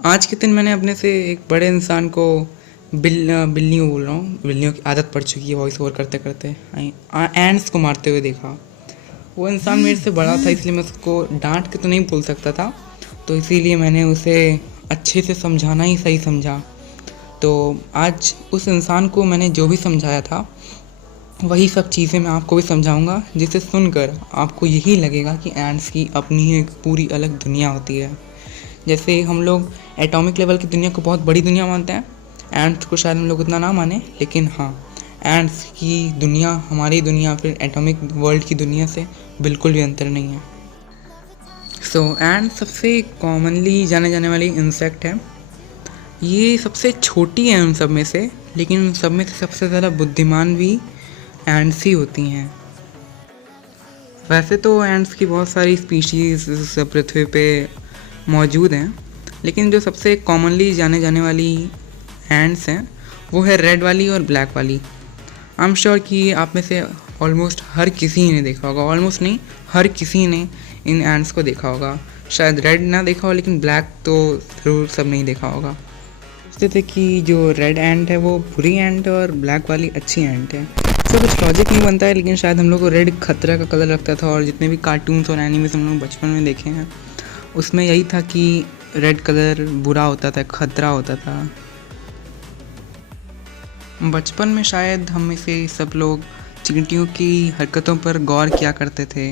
आज के दिन मैंने अपने से एक बड़े इंसान को बिल्लियों बोल रहा हूँ, बिल्लियों की आदत पड़ चुकी है वॉइस ओवर करते करते, एंड्स को मारते हुए देखा। वो इंसान मेरे से बड़ा था इसलिए मैं उसको डांट के तो नहीं बोल सकता था, तो इसीलिए मैंने उसे अच्छे से समझाना ही सही समझा। तो आज उस इंसान को मैंने जो भी समझाया था वही सब चीज़ें मैं आपको भी समझाऊंगा, जिसे सुनकर आपको यही लगेगा कि एंड्स की अपनी ही एक पूरी अलग दुनिया होती है। जैसे हम लोग एटॉमिक लेवल की दुनिया को बहुत बड़ी दुनिया मानते हैं, एंड्स को शायद हम लोग उतना ना माने, लेकिन हाँ, एंड्स की दुनिया हमारी दुनिया फिर एटॉमिक वर्ल्ड की दुनिया से बिल्कुल भी अंतर नहीं है। एंड सबसे कॉमनली जाने जाने वाली इंसेक्ट है। ये सबसे छोटी है उन सब में से, लेकिन उन सब में से सबसे ज़्यादा बुद्धिमान भी एंड्स ही होती हैं। वैसे तो एंड्स की बहुत सारी स्पीशीज़ इस पृथ्वी पे मौजूद हैं, लेकिन जो सबसे कॉमनली जाने जाने वाली एंड्स हैं वो है रेड वाली और ब्लैक वाली। आई एम श्योर कि आप में से ऑलमोस्ट हर किसी ने देखा होगा, ऑलमोस्ट नहीं, हर किसी ने इन एंड्स को देखा होगा। शायद रेड ना देखा हो, लेकिन ब्लैक तो ज़रूर सब नहीं देखा होगा। सोचते थे कि जो रेड एंट है वो बुरी एंट है और ब्लैक वाली अच्छी एंट है। इसका कुछ लॉजिक नहीं बनता है, लेकिन शायद हम लोग को रेड खतरा का कलर लगता था, और जितने भी कार्टून्स और एनिमेस हम लोग बचपन में देखे हैं उसमें यही था कि रेड कलर बुरा होता था, खतरा होता था। बचपन में शायद हम में से सब लोग चींटियों की हरकतों पर गौर किया करते थे,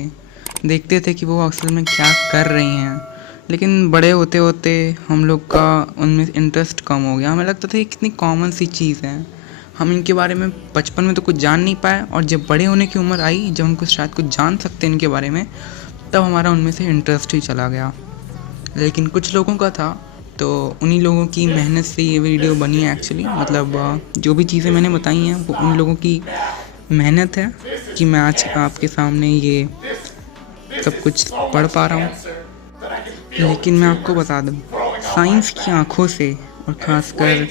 देखते थे कि वो असल में क्या कर रही हैं। लेकिन बड़े होते होते हम लोग का उनमें इंटरेस्ट कम हो गया। हमें लगता था ये कितनी कॉमन सी चीज़ है, हम इनके बारे में बचपन में तो कुछ जान नहीं पाए, और जब बड़े होने की उम्र आई, जब हम कुछ शायद कुछ जान सकते हैं इनके बारे में, तब हमारा उनमें से इंटरेस्ट ही चला गया। लेकिन कुछ लोगों का था, तो उन्हीं लोगों की मेहनत से ये वीडियो बनी है एक्चुअली। मतलब जो भी चीज़ें मैंने बताई हैं वो उन लोगों की मेहनत है कि मैं आज आपके सामने ये सब कुछ पढ़ पा रहा हूँ। लेकिन मैं आपको बता दूँ, साइंस की आंखों से, और ख़ासकर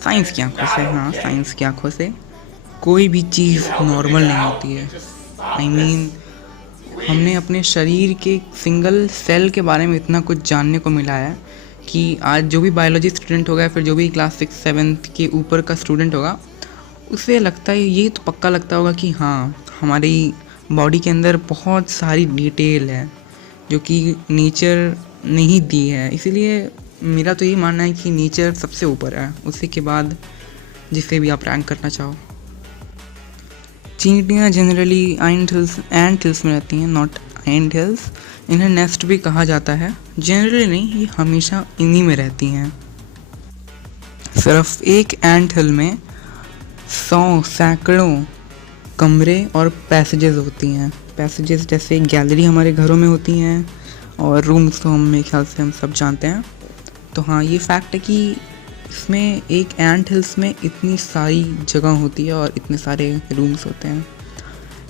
साइंस की आंखों से, हाँ साइंस की आंखों से, कोई भी चीज़ नॉर्मल नहीं होती है। आई मीन हमने अपने शरीर के सिंगल सेल के बारे में इतना कुछ जानने को मिला है कि आज जो भी बायोलॉजी स्टूडेंट होगा, फिर जो भी क्लास 6-7 के ऊपर का स्टूडेंट होगा, उसे लगता है, ये तो पक्का लगता होगा कि हाँ, हमारी बॉडी के अंदर बहुत सारी डिटेल है जो कि नेचर नहीं दी है। इसीलिए मेरा तो ये मानना है कि नेचर सबसे ऊपर है, उसी के बाद जिसे भी आप रैंक करना चाहो। चींटियाँ जनरली एंट हिल्स में रहती हैं, नॉट एंट हिल्स। इन्हें नेस्ट भी कहा जाता है। जनरली नहीं, ये हमेशा इन्हीं में रहती हैं। सिर्फ एक एंट हिल में 100 सैकड़ों कमरे और पैसेजेस होती हैं। पैसेजेस जैसे गैलरी हमारे घरों में होती हैं, और रूम्स तो हम मेरे ख्याल से हम सब जानते हैं। तो हाँ, ये फैक्ट है कि इसमें एक एंट हिल्स में इतनी सारी जगह होती है और इतने सारे रूम्स होते हैं।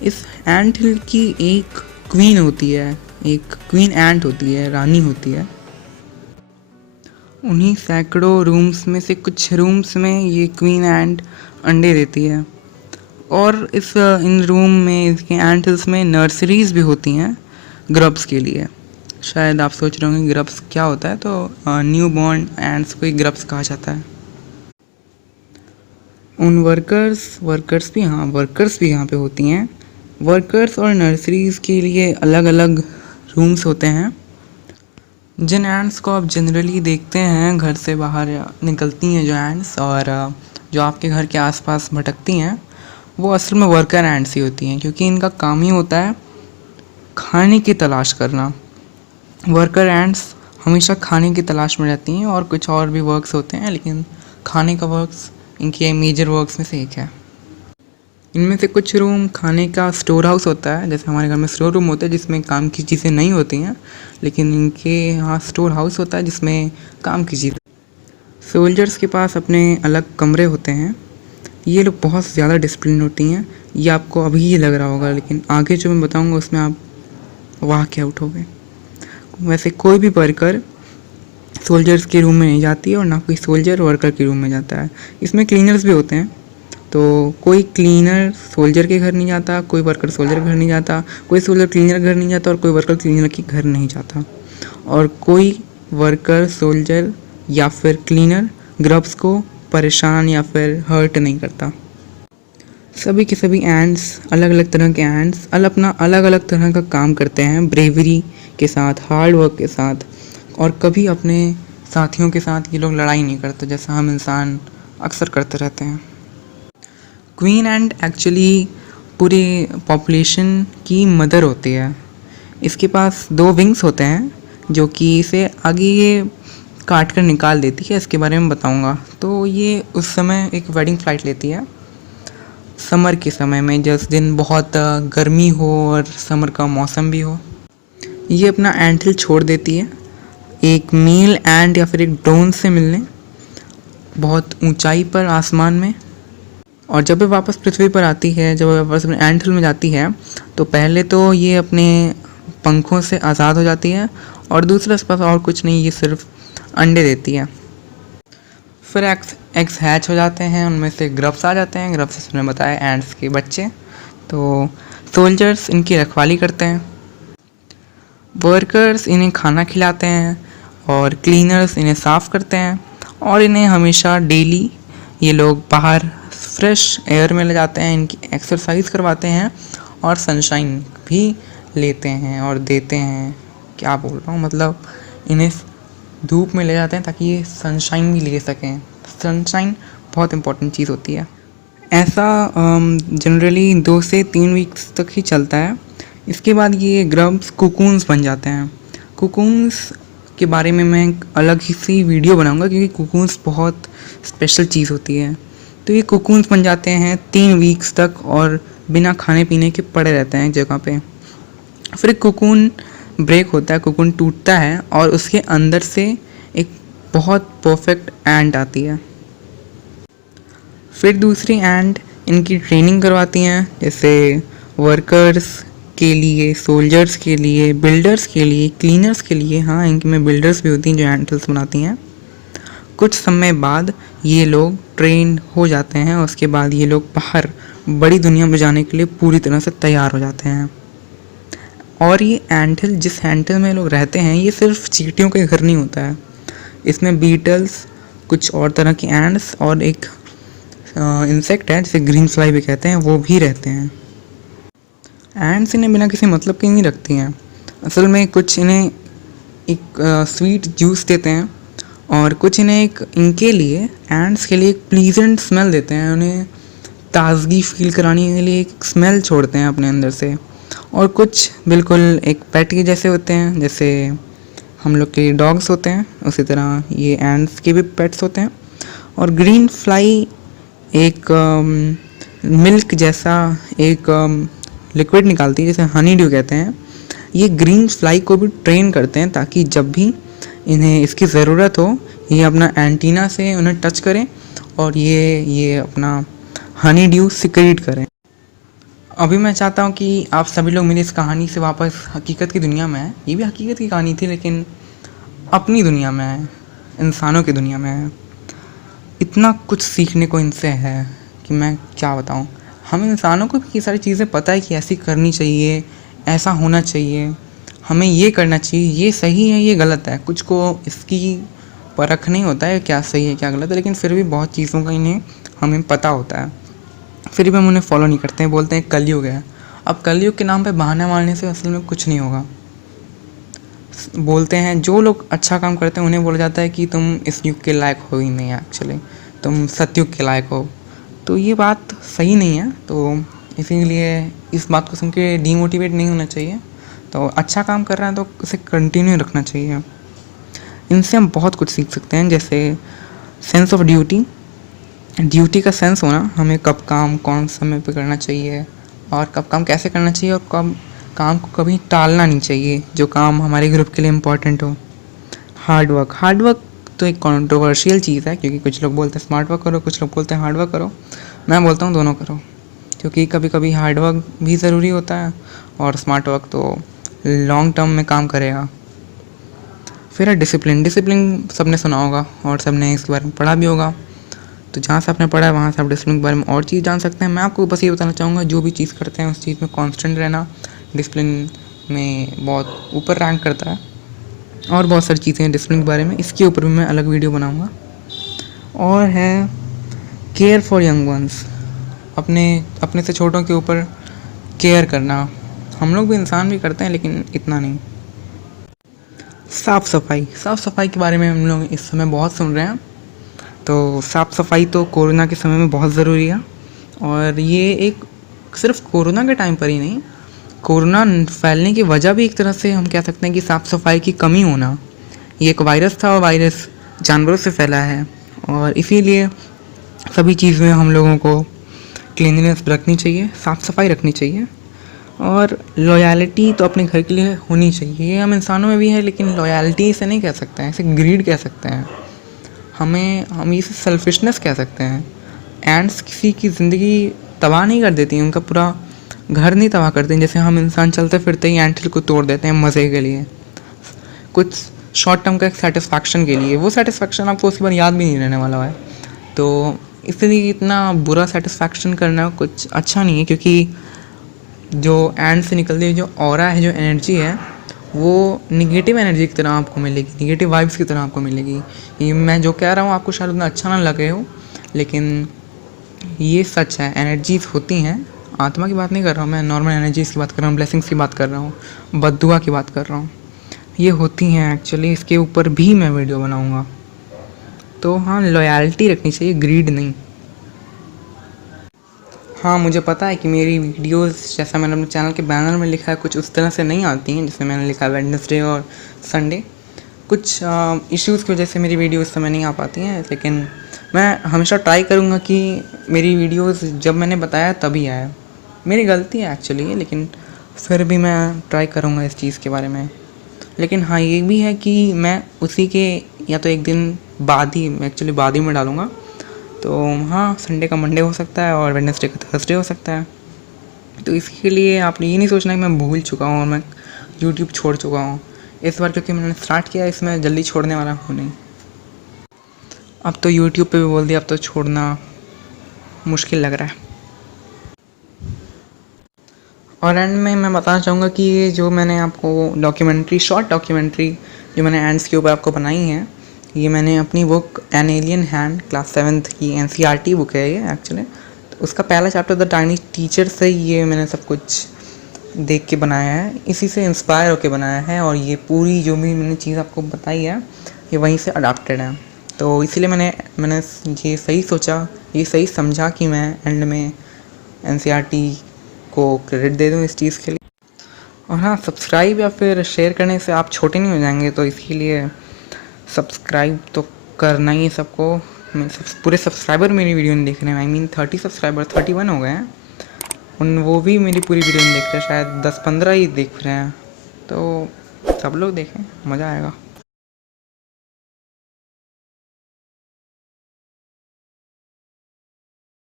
इस एंट हिल की एक क्वीन होती है, एक क्वीन एंट होती है, रानी होती है। उन्हीं सैकड़ों रूम्स में से कुछ रूम्स में ये क्वीन एंट अंडे देती है, और इन रूम में, इसके एंट हिल्स में नर्सरीज भी होती हैं ग्रब्स के लिए। शायद आप सोच रहे होंगे ग्रब्स क्या होता है, तो न्यू बॉर्न एंड्स को ही ग्रब्स कहा जाता है। उन वर्कर्स भी यहाँ पे होती हैं। वर्कर्स और नर्सरीज़ के लिए अलग अलग रूम्स होते हैं। जिन एंड्स को आप जनरली देखते हैं घर से बाहर निकलती हैं जो एंड्स, और जो आपके घर के आसपास भटकती हैं, वो असल में वर्कर एंड्स ही होती हैं, क्योंकि इनका काम ही होता है खाने की तलाश करना। वर्कर एंड्स हमेशा खाने की तलाश में रहती हैं, और कुछ और भी वर्क्स होते हैं, लेकिन खाने का वर्क्स इनके मेजर वर्क्स में से एक है। इनमें से कुछ रूम खाने का स्टोर हाउस होता है, जैसे हमारे घर में स्टोर रूम होता है जिसमें काम की चीज़ें नहीं होती हैं, लेकिन इनके यहाँ स्टोर हाउस होता है जिसमें काम की चीज़ें। सोल्जर्स के पास अपने अलग कमरे होते हैं। ये लोग बहुत ज़्यादा डिसिप्लिन होती हैं। ये आपको अभी ये लग रहा होगा, लेकिन आगे जो मैं बताऊँगा उसमें आप वाह क्या उठोगे। वैसे कोई भी वर्कर सोल्जर्स के रूम में नहीं जाती है, और ना कोई सोल्जर वर्कर के रूम में जाता है। इसमें क्लीनर्स भी होते हैं, तो कोई क्लीनर सोल्जर के घर नहीं जाता, कोई वर्कर सोल्जर के घर नहीं जाता, कोई सोल्जर क्लीनर घर नहीं जाता, और कोई वर्कर क्लीनर के घर नहीं जाता। और कोई वर्कर, सोल्जर या फिर क्लीनर ग्रब्स को परेशान या फिर हर्ट नहीं करता। सभी के सभी एंड्स, अलग अलग तरह के एंड्स अपना अलग अलग तरह का काम करते हैं, ब्रेवरी के साथ, हार्ड वर्क के साथ, और कभी अपने साथियों के साथ ये लोग लड़ाई नहीं करते जैसा हम इंसान अक्सर करते रहते हैं। क्वीन एंट एक्चुअली पूरे पॉपुलेशन की मदर होती है। इसके पास 2 विंग्स होते हैं जो कि इसे आगे ये काट कर निकाल देती है, इसके बारे में बताऊंगा। तो ये उस समय एक वेडिंग फ़्लाइट लेती है समर के समय में, जिस दिन बहुत गर्मी हो और समर का मौसम भी हो। ये अपना एंटिल छोड़ देती है एक मेल एंट या फिर एक ड्रोन से मिलने बहुत ऊंचाई पर आसमान में, और जब ये वापस पृथ्वी पर आती है, जब ये वापस अपने एंटिल में जाती है, तो पहले तो ये अपने पंखों से आज़ाद हो जाती है और दूसरा इसके पास और कुछ नहीं, ये सिर्फ अंडे देती है। फिर एग्स हैच हो जाते हैं, उनमें से ग्रब्स आ जाते हैं। ग्रब्स उसने बताया एंड्स के बच्चे। तो सोल्जर्स इनकी रखवाली करते हैं, वर्कर्स इन्हें खाना खिलाते हैं और क्लीनर्स इन्हें साफ़ करते हैं, और इन्हें हमेशा डेली ये लोग बाहर फ्रेश एयर में ले जाते हैं, इनकी एक्सरसाइज करवाते हैं और सनशाइन भी लेते हैं और देते हैं। क्या बोल रहा हूँ, मतलब इन्हें धूप में ले जाते हैं ताकि ये सनशाइन भी ले सकें। सनशाइन बहुत इम्पोर्टेंट चीज़ होती है। ऐसा जनरली 2 से 3 वीक्स तक ही चलता है। इसके बाद ये ग्रब्स कुकून्स बन जाते हैं। कुकून्स के बारे में मैं एक अलग ही सी वीडियो बनाऊंगा क्योंकि कुकून्स बहुत स्पेशल चीज़ होती है। तो ये कुकून्स बन जाते हैं 3 वीक्स तक और बिना खाने पीने के पड़े रहते हैं एक जगह पे। फिर कुकून ब्रेक होता है, कुकून टूटता है और उसके अंदर से एक बहुत परफेक्ट एंट आती है। फिर दूसरी एंट इनकी ट्रेनिंग करवाती हैं, जैसे वर्कर्स के लिए, सोल्जर्स के लिए, बिल्डर्स के लिए, क्लीनर्स के लिए। हाँ, इनकी में बिल्डर्स भी होती हैं जो एंटल्स बनाती हैं। कुछ समय बाद ये लोग ट्रेन हो जाते हैं और उसके बाद ये लोग बाहर बड़ी दुनिया में जाने के लिए पूरी तरह से तैयार हो जाते हैं। और ये एंटल, जिस एंटल में लोग रहते हैं, ये सिर्फ चींटियों का घर नहीं होता है। इसमें बीटल्स, कुछ और तरह की एंट्स और एक इंसेक्ट है जिसे ग्रीन फ्लाई भी कहते हैं, वो भी रहते हैं। एंट्स इन्हें बिना किसी मतलब के नहीं रखती हैं। असल में कुछ इन्हें एक स्वीट जूस देते हैं और कुछ इन्हें एक इनके लिए, एंट्स के लिए एक प्लीजेंट स्मेल देते हैं। उन्हें ताजगी फील कराने के लिए एक स्मेल छोड़ते हैं अपने अंदर से। और कुछ बिल्कुल एक पेट के जैसे होते हैं, जैसे हम लोग के डॉग्स होते हैं, उसी तरह ये एंट्स के भी पेट्स होते हैं। और ग्रीन फ्लाई एक मिल्क जैसा एक लिक्विड निकालती है जिसे हनी ड्यू कहते हैं। ये ग्रीन फ्लाई को भी ट्रेन करते हैं ताकि जब भी इन्हें इसकी ज़रूरत हो, ये अपना एंटीना से उन्हें टच करें और ये अपना हनी ड्यू सिक्रीट करें। अभी मैं चाहता हूँ कि आप सभी लोग मेरी इस कहानी से वापस हकीकत की दुनिया में आए। ये भी हकीकत की कहानी थी लेकिन अपनी दुनिया में आए, इंसानों की दुनिया में आए। इतना कुछ सीखने को इनसे है कि मैं क्या बताऊँ। हम इंसानों को भी ये सारी चीज़ें पता है कि ऐसी करनी चाहिए, ऐसा होना चाहिए, हमें ये करना चाहिए, ये सही है, ये गलत है। कुछ को इसकी परख नहीं होता है क्या सही है क्या गलत है, लेकिन फिर भी बहुत चीज़ों का इन्हें हमें पता होता है, फिर भी हम उन्हें फॉलो नहीं करते हैं। बोलते हैं कलयुग है। अब कलयुग के नाम पे बहाने मारने से असल में कुछ नहीं होगा। बोलते हैं जो लोग अच्छा काम करते हैं उन्हें बोला जाता है कि तुम इस युग के लायक हो ही नहीं, एक्चुअली तुम सतयुग के लायक हो। तो ये बात सही नहीं है। तो इसीलिए इस बात को सुन के डीमोटिवेट नहीं होना चाहिए। तो अच्छा काम कर रहा है तो उसे कंटिन्यू रखना चाहिए। इनसे हम बहुत कुछ सीख सकते हैं, जैसे सेंस ऑफ ड्यूटी का सेंस होना, हमें कब काम कौन समय पे करना चाहिए और कब काम कैसे करना चाहिए और कब काम को कभी टालना नहीं चाहिए जो काम हमारे ग्रुप के लिए इम्पोर्टेंट हो। हार्ड वर्क तो एक कंट्रोवर्शियल चीज़ है क्योंकि कुछ लोग बोलते हैं स्मार्ट वर्क करो, कुछ लोग बोलते हैं हार्ड वर्क करो। मैं बोलता हूँ दोनों करो, क्योंकि कभी कभी हार्ड वर्क भी ज़रूरी होता है और स्मार्ट वर्क तो लॉन्ग टर्म में काम करेगा। फिर है डिसिप्लिन सबने सुना होगा और सबने इसके बारे में पढ़ा भी होगा। तो जहाँ से आपने पढ़ा है वहाँ से आप डिसिप्लिन के बारे में और चीज़ जान सकते हैं। मैं आपको बस ये बताना चाहूँगा, जो भी चीज़ करते हैं उस चीज़ में कांस्टेंट रहना डिसिप्लिन में बहुत ऊपर रैंक करता है। और बहुत सारी चीज़ें हैं डिसिप्लिन के बारे में, इसके ऊपर भी मैं अलग वीडियो बनाऊँगा। और है केयर फॉर यंग वंस, अपने अपने से छोटों के ऊपर केयर करना। हम लोग भी इंसान भी करते हैं लेकिन इतना नहीं। साफ़ सफाई के बारे में हम लोग इस समय बहुत सुन रहे हैं। तो साफ़ सफाई तो कोरोना के समय में बहुत ज़रूरी है। और ये एक सिर्फ कोरोना के टाइम पर ही नहीं, कोरोना फैलने की वजह भी एक तरह से हम कह सकते हैं कि साफ़ सफाई की कमी होना। ये एक वायरस था और वायरस जानवरों से फैला है, और इसीलिए सभी चीज़ में हम लोगों को क्लीनलीनेस रखनी चाहिए, साफ़ सफाई रखनी चाहिए। और लॉयल्टी तो अपने घर के लिए होनी चाहिए, ये हम इंसानों में भी है, लेकिन लॉयल्टी इसे नहीं कह सकते हैं, इसे ग्रीड कह सकते हैं। हम इसे सेल्फिशनेस कह सकते हैं। एंड्स किसी की ज़िंदगी तबाह नहीं कर देती, उनका पूरा घर नहीं तबाह करते हैं। जैसे हम इंसान चलते फिरते ही एंट हिल को तोड़ देते हैं मज़े के लिए, कुछ शॉर्ट टर्म का एक सेटिस्फैक्शन के लिए। वो सेटिस्फैक्शन आपको उसके बाद याद भी नहीं रहने वाला है। तो इसलिए इतना बुरा सेटिस्फैक्शन करना कुछ अच्छा नहीं है, क्योंकि जो एंड से निकलती है जो ऑरा है, जो एनर्जी है, वो निगेटिव एनर्जी की तरह आपको मिलेगी, निगेटिव वाइब्स की तरह आपको मिलेगी। ये मैं जो कह रहा हूँ आपको शायद उतना अच्छा ना लगे हो, लेकिन ये सच है। एनर्जीज होती हैं, आत्मा की बात नहीं कर रहा हूँ मैं, नॉर्मल एनर्जीज़ की बात कर रहा हूँ, ब्लेसिंग्स की बात कर रहा हूँ, बद्दुआ की बात कर रहा हूँ। ये होती हैं एक्चुअली, इसके ऊपर भी मैं वीडियो बनाऊँगा। तो हाँ, लॉयल्टी रखनी चाहिए, ग्रीड नहीं। हाँ, मुझे पता है कि मेरी वीडियोस जैसा मैंने अपने चैनल के बैनर में लिखा है कुछ उस तरह से नहीं आती हैं, जिसमें मैंने लिखा है वेडनेसडे और संडे। कुछ इश्यूज़ की वजह से मेरी वीडियो इस समय नहीं आ पाती हैं, लेकिन मैं हमेशा ट्राई करूँगा कि मेरी वीडियोस जब मैंने बताया तभी आए। मेरी गलती है एक्चुअली ये, लेकिन फिर भी मैं ट्राई करूँगा इस चीज़ के बारे में। लेकिन हाँ, ये भी है कि मैं उसी के या तो एक दिन बाद ही एक्चुअली बाद ही में डालूँगा। तो हाँ, संडे का मंडे हो सकता है और वेडनेसडे का थर्सडे हो सकता है। तो इसके लिए आपने ये नहीं सोचना कि मैं भूल चुका हूँ और मैं यूट्यूब छोड़ चुका हूँ इस बार, क्योंकि मैंने स्टार्ट किया, इसमें जल्दी छोड़ने वाला हूँ नहीं। अब तो यूट्यूब पे भी बोल दिया, अब तो छोड़ना मुश्किल लग रहा है। और एंड में मैं बताना चाहूँगा कि ये जो मैंने आपको डॉक्यूमेंट्री, शॉर्ट डॉक्यूमेंट्री जो मैंने एंड्स के ऊपर आपको बनाई है, ये मैंने अपनी book an alien hand class 7th की NCERT बुक है ये एक्चुअली। तो उसका पहला चैप्टर द टाइनी टीचर से ये मैंने सब कुछ देख के बनाया है, इसी से इंस्पायर होके बनाया है। और ये पूरी जो भी मैंने चीज़ आपको बताई है, ये वहीं से अडाप्टेड है। तो इसीलिए मैंने ये सही सोचा, ये सही समझा कि मैं एंड में NCERT को क्रेडिट दे दूँ इस चीज़ के लिए। और हाँ, सब्सक्राइब या फिर शेयर करने से आप छोटे नहीं हो जाएंगे, तो इसीलिए सब्सक्राइब तो करना ही है सबको। पूरे सब्सक्राइबर मेरी वीडियो नहीं देख रहे हैं, I mean 30 सब्सक्राइबर, 31 हो गए हैं, वो भी मेरी पूरी वीडियो नहीं देख रहे, शायद 10-15 ही देख रहे हैं। तो सब लोग देखें, मज़ा आएगा।